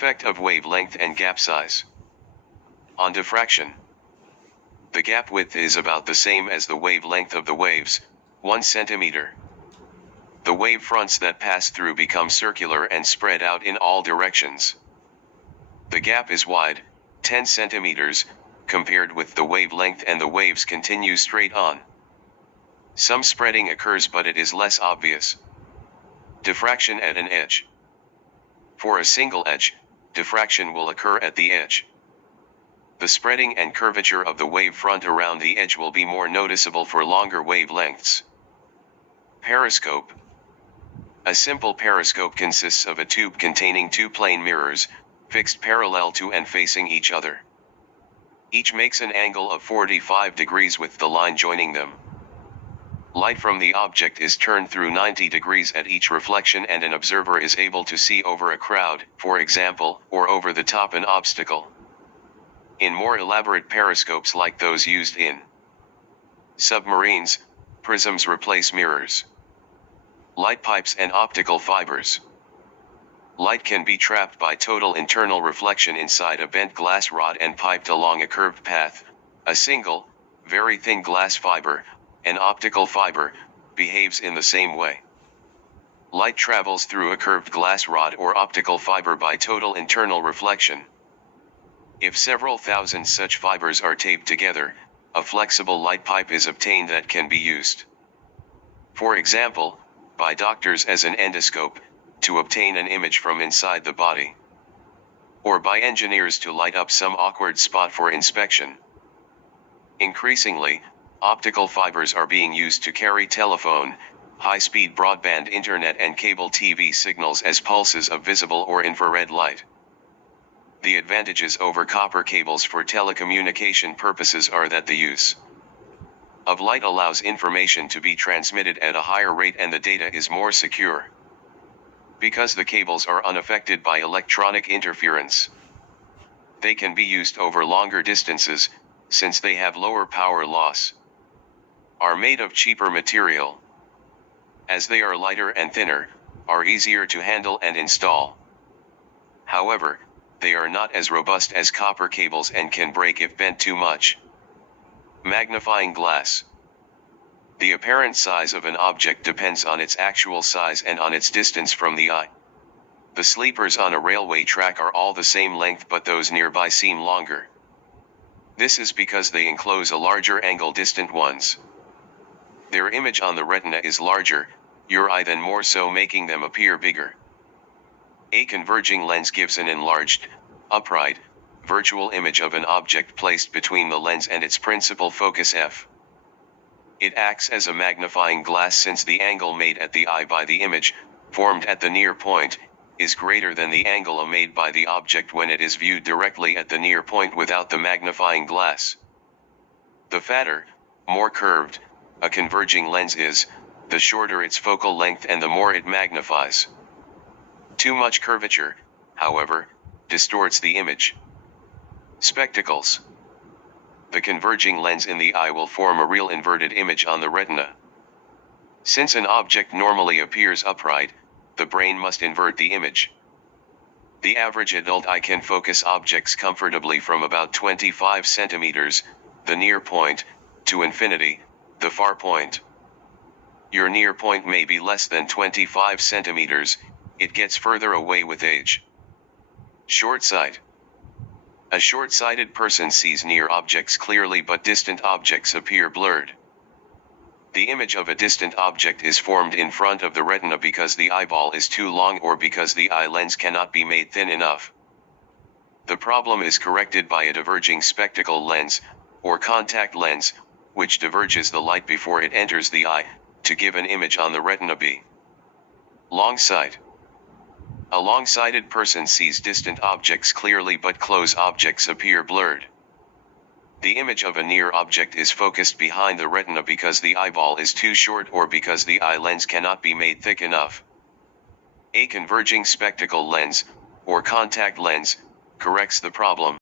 Effect of wavelength and gap size. On diffraction. The gap width is about the same as the wavelength of the waves, 1 centimeter. The wave fronts that pass through become circular and spread out in all directions. The gap is wide, 10 centimeters, compared with the wavelength, and the waves continue straight on. Some spreading occurs, but it is less obvious. Diffraction at an edge. For a single edge, diffraction will occur at the edge. The spreading and curvature of the wave front around the edge will be more noticeable for longer wavelengths. Periscope. A simple periscope consists of a tube containing two plane mirrors, fixed parallel to and facing each other. Each makes an angle of 45 degrees with the line joining them. Light from the object is turned through 90 degrees at each reflection, and an observer is able to see over a crowd, for example, or over the top an obstacle. In more elaborate periscopes like those used in submarines, prisms replace mirrors. Light pipes and optical fibers. Light can be trapped by total internal reflection inside a bent glass rod and piped along a curved path. A single, very thin glass fiber, an optical fiber, behaves in the same way. Light travels through a curved glass rod or optical fiber by total internal reflection. If several thousand such fibers are taped together, a flexible light pipe is obtained that can be used, for example, by doctors as an endoscope, to obtain an image from inside the body, or by engineers to light up some awkward spot for inspection. Increasingly, optical fibers are being used to carry telephone, high-speed broadband internet and cable TV signals as pulses of visible or infrared light. The advantages over copper cables for telecommunication purposes are that the use of light allows information to be transmitted at a higher rate and the data is more secure, because the cables are unaffected by electronic interference. They can be used over longer distances, since they have lower power loss. Are made of cheaper material. As they are lighter and thinner, are easier to handle and install. However, they are not as robust as copper cables and can break if bent too much. Magnifying glass. The apparent size of an object depends on its actual size and on its distance from the eye. The sleepers on a railway track are all the same length, but those nearby seem longer. This is because they enclose a larger angle distant ones. Their image on the retina is larger, your eye then more so, making them appear bigger. A converging lens gives an enlarged, upright, virtual image of an object placed between the lens and its principal focus f. It acts as a magnifying glass since the angle made at the eye by the image, formed at the near point, is greater than the angle made by the object when it is viewed directly at the near point without the magnifying glass. The fatter, more curved, a converging lens is, the shorter its focal length and the more it magnifies. Too much curvature, however, distorts the image. Spectacles. The converging lens in the eye will form a real inverted image on the retina. Since an object normally appears upright, the brain must invert the image. The average adult eye can focus objects comfortably from about 25 centimeters, the near point, to infinity, the far point. Your near point may be less than 25 centimeters, it gets further away with age. Short sight. A short-sighted person sees near objects clearly but distant objects appear blurred. The image of a distant object is formed in front of the retina because the eyeball is too long or because the eye lens cannot be made thin enough. The problem is corrected by a diverging spectacle lens, or contact lens, which diverges the light before it enters the eye, to give an image on the retina b. Long sight. A long-sighted person sees distant objects clearly but close objects appear blurred. The image of a near object is focused behind the retina because the eyeball is too short or because the eye lens cannot be made thick enough. A converging spectacle lens, or contact lens, corrects the problem.